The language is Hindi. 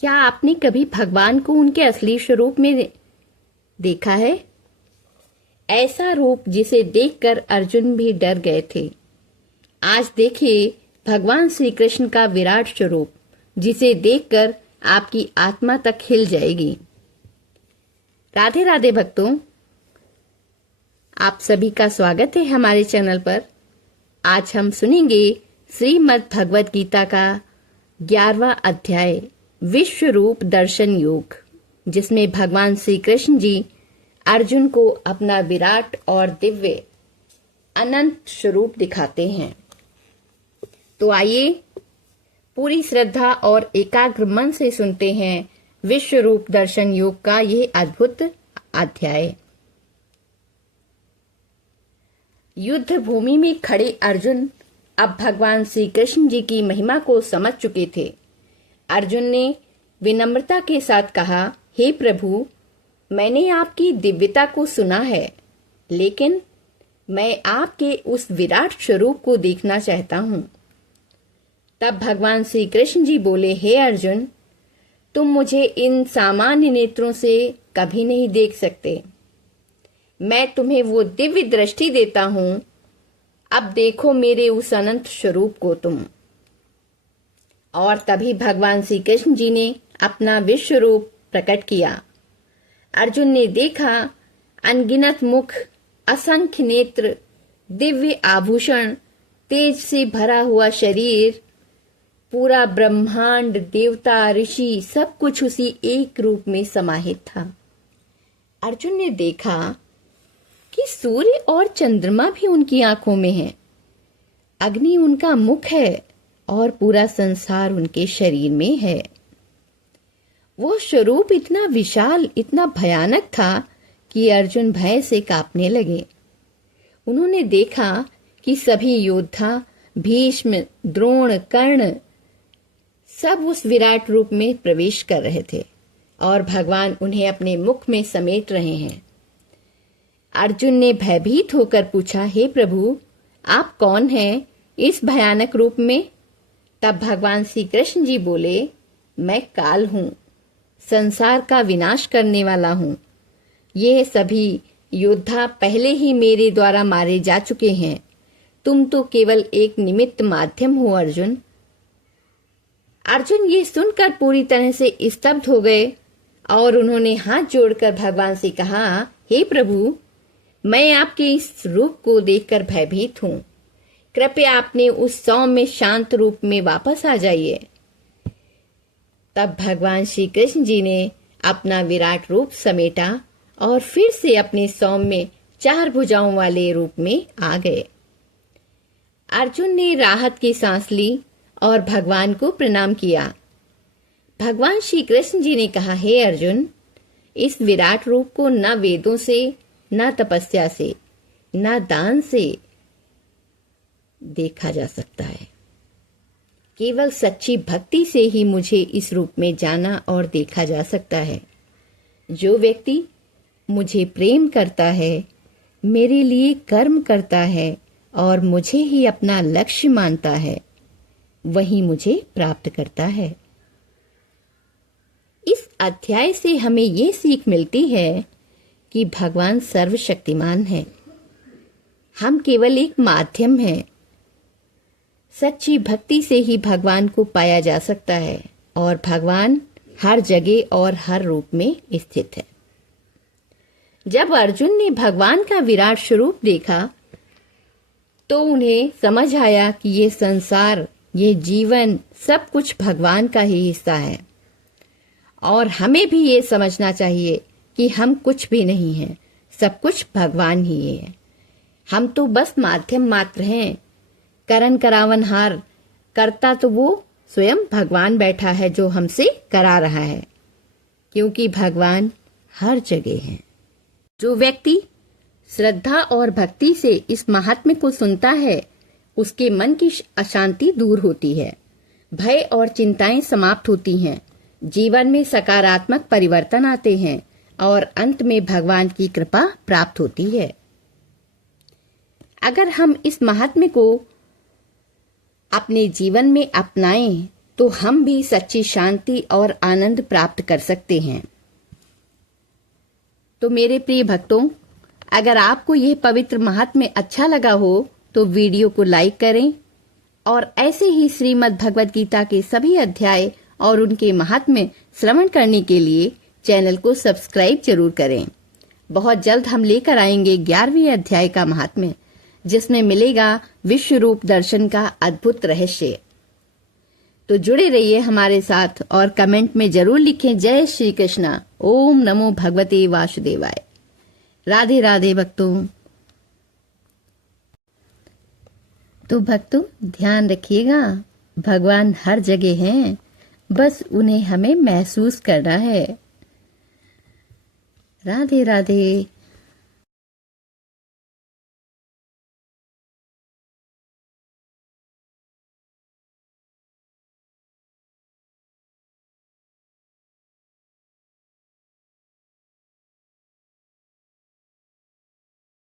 क्या आपने कभी भगवान को उनके असली स्वरूप में देखा है? ऐसा रूप जिसे देखकर अर्जुन भी डर गए थे। आज देखिए भगवान श्री कृष्ण का विराट स्वरूप, जिसे देखकर आपकी आत्मा तक हिल जाएगी। राधे राधे भक्तों, आप सभी का स्वागत है हमारे चैनल पर। आज हम सुनेंगे श्रीमद् भगवद गीता का 11वां अध्याय विश्व रूप दर्शन योग, जिसमें भगवान श्री कृष्ण जी अर्जुन को अपना विराट और दिव्य अनंत स्वरूप दिखाते हैं। तो आइए पूरी श्रद्धा और एकाग्र मन से सुनते हैं विश्व रूप दर्शन योग का यह अद्भुत अध्याय। युद्ध भूमि में खड़े अर्जुन अब भगवान श्री कृष्ण जी की महिमा को समझ चुके थे। अर्जुन ने विनम्रता के साथ कहा, हे प्रभु, मैंने आपकी दिव्यता को सुना है, लेकिन मैं आपके उस विराट स्वरूप को देखना चाहता हूँ। तब भगवान श्री कृष्ण जी बोले, हे अर्जुन, तुम मुझे इन सामान्य नेत्रों से कभी नहीं देख सकते। मैं तुम्हें वो दिव्य दृष्टि देता हूँ। अब देखो मेरे उस अनंत स्वरूप को तुम। और तभी भगवान श्री कृष्ण जी ने अपना विश्व रूप प्रकट किया। अर्जुन ने देखा अनगिनत मुख, असंख्य नेत्र, दिव्य आभूषण, तेज से भरा हुआ शरीर, पूरा ब्रह्मांड, देवता, ऋषि, सब कुछ उसी एक रूप में समाहित था। अर्जुन ने देखा कि सूर्य और चंद्रमा भी उनकी आंखों में है, अग्नि उनका मुख है और पूरा संसार उनके शरीर में है। वो स्वरूप इतना विशाल, इतना भयानक था कि अर्जुन भय से कांपने लगे। उन्होंने देखा कि सभी योद्धा, भीष्म, द्रोण, कर्ण, सब उस विराट रूप में प्रवेश कर रहे थे और भगवान उन्हें अपने मुख में समेट रहे हैं। अर्जुन ने भयभीत होकर पूछा, हे प्रभु, आप कौन हैं इस भयानक रूप में? तब भगवान श्री कृष्ण जी बोले, मैं काल हूँ, संसार का विनाश करने वाला हूँ। ये सभी योद्धा पहले ही मेरे द्वारा मारे जा चुके हैं। तुम तो केवल एक निमित्त माध्यम हो अर्जुन। अर्जुन ये सुनकर पूरी तरह से स्तब्ध हो गए और उन्होंने हाथ जोड़कर भगवान से कहा, हे प्रभु, मैं आपके इस रूप को देखकर भयभीत हूँ। कृपया अपने उस सौम्य शांत रूप में वापस आ जाइए। तब भगवान श्री कृष्ण जी ने अपना विराट रूप समेटा और फिर से अपने सौम्य 4 भुजाओं वाले रूप में आ गए। अर्जुन ने राहत की सांस ली और भगवान को प्रणाम किया। भगवान श्री कृष्ण जी ने कहा, हे अर्जुन, इस विराट रूप को न वेदों से, न तपस्या से, न दान से देखा जा सकता है। केवल सच्ची भक्ति से ही मुझे इस रूप में जाना और देखा जा सकता है। जो व्यक्ति मुझे प्रेम करता है, मेरे लिए कर्म करता है और मुझे ही अपना लक्ष्य मानता है, वही मुझे प्राप्त करता है। इस अध्याय से हमें ये सीख मिलती है कि भगवान सर्वशक्तिमान है। हम केवल एक माध्यम हैं। सच्ची भक्ति से ही भगवान को पाया जा सकता है और भगवान हर जगह और हर रूप में स्थित है। जब अर्जुन ने भगवान का विराट स्वरूप देखा तो उन्हें समझ आया कि ये संसार, ये जीवन, सब कुछ भगवान का ही हिस्सा है और हमें भी ये समझना चाहिए कि हम कुछ भी नहीं हैं, सब कुछ भगवान ही है। हम तो बस माध्यम मात्र हैं। करन करावनहार, करता तो वो स्वयं भगवान बैठा है जो हमसे करा रहा है, क्योंकि भगवान हर जगह है। जो व्यक्ति श्रद्धा और भक्ति से इस महात्म्य को सुनता है, उसके मन की अशांति दूर होती है, भय और चिंताएं समाप्त होती हैं, जीवन में सकारात्मक परिवर्तन आते हैं और अंत में भगवान की कृपा प्राप्त होती है। अगर हम इस महात्म्य को अपने जीवन में अपनाएं तो हम भी सच्ची शांति और आनंद प्राप्त कर सकते हैं। तो मेरे प्रिय भक्तों, अगर आपको यह पवित्र महात्म्य अच्छा लगा हो तो वीडियो को लाइक करें और ऐसे ही श्रीमद् भगवद गीता के सभी अध्याय और उनके महात्म्य श्रवण करने के लिए चैनल को सब्सक्राइब जरूर करें। बहुत जल्द हम लेकर आएंगे 11वें अध्याय का महात्म्य, जिसमें मिलेगा विश्व रूप दर्शन का अद्भुत रहस्य। तो जुड़े रहिए हमारे साथ और कमेंट में जरूर लिखें जय श्री कृष्णा, ओम नमो भगवते वासुदेवाय। राधे राधे भक्तों। तो भक्तों ध्यान रखिएगा, भगवान हर जगह हैं, बस उन्हें हमें महसूस करना है। राधे राधे।